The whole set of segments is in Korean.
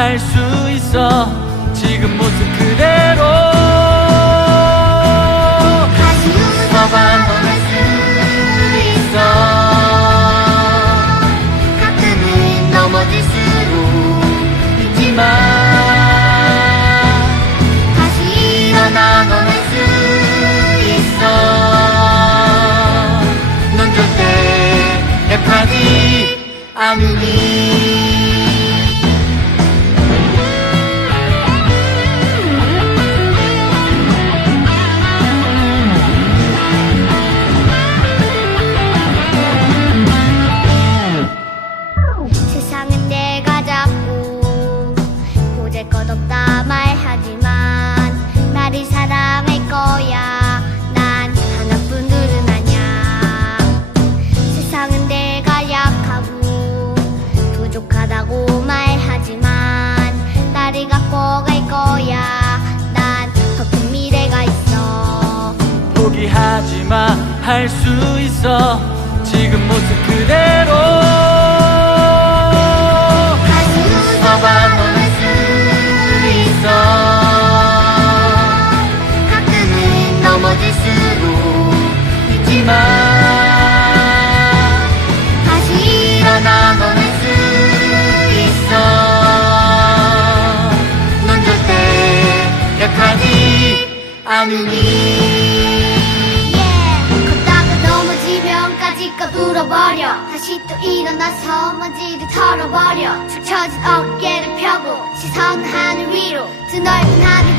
할 수 있어. 지금 모습 그대로. 다시 웃어봐 너는 수 있어 가끔은 넘어질 수도 있지만 다시 일어나 너는 수 있어 넌 절대 약하지 않으니 말하지만 나를 사랑할 거야. 난 하나뿐들은 아냐 세상은 내가 약하고 부족하다고 말하지만 나를 갖고 갈 거야. 난 더 큰 미래가 있어. 포기하지 마, 할 수 있어. 지금 모습 그대로. 않으니. 걷다가 넘어지면까지 까불어버려. 다시 또 일어나서 먼지를 털어버려. 축 처진 어깨를 펴고 시선 하늘 위로. 두 넓은 하늘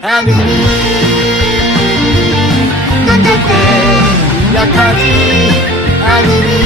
Happy And Year.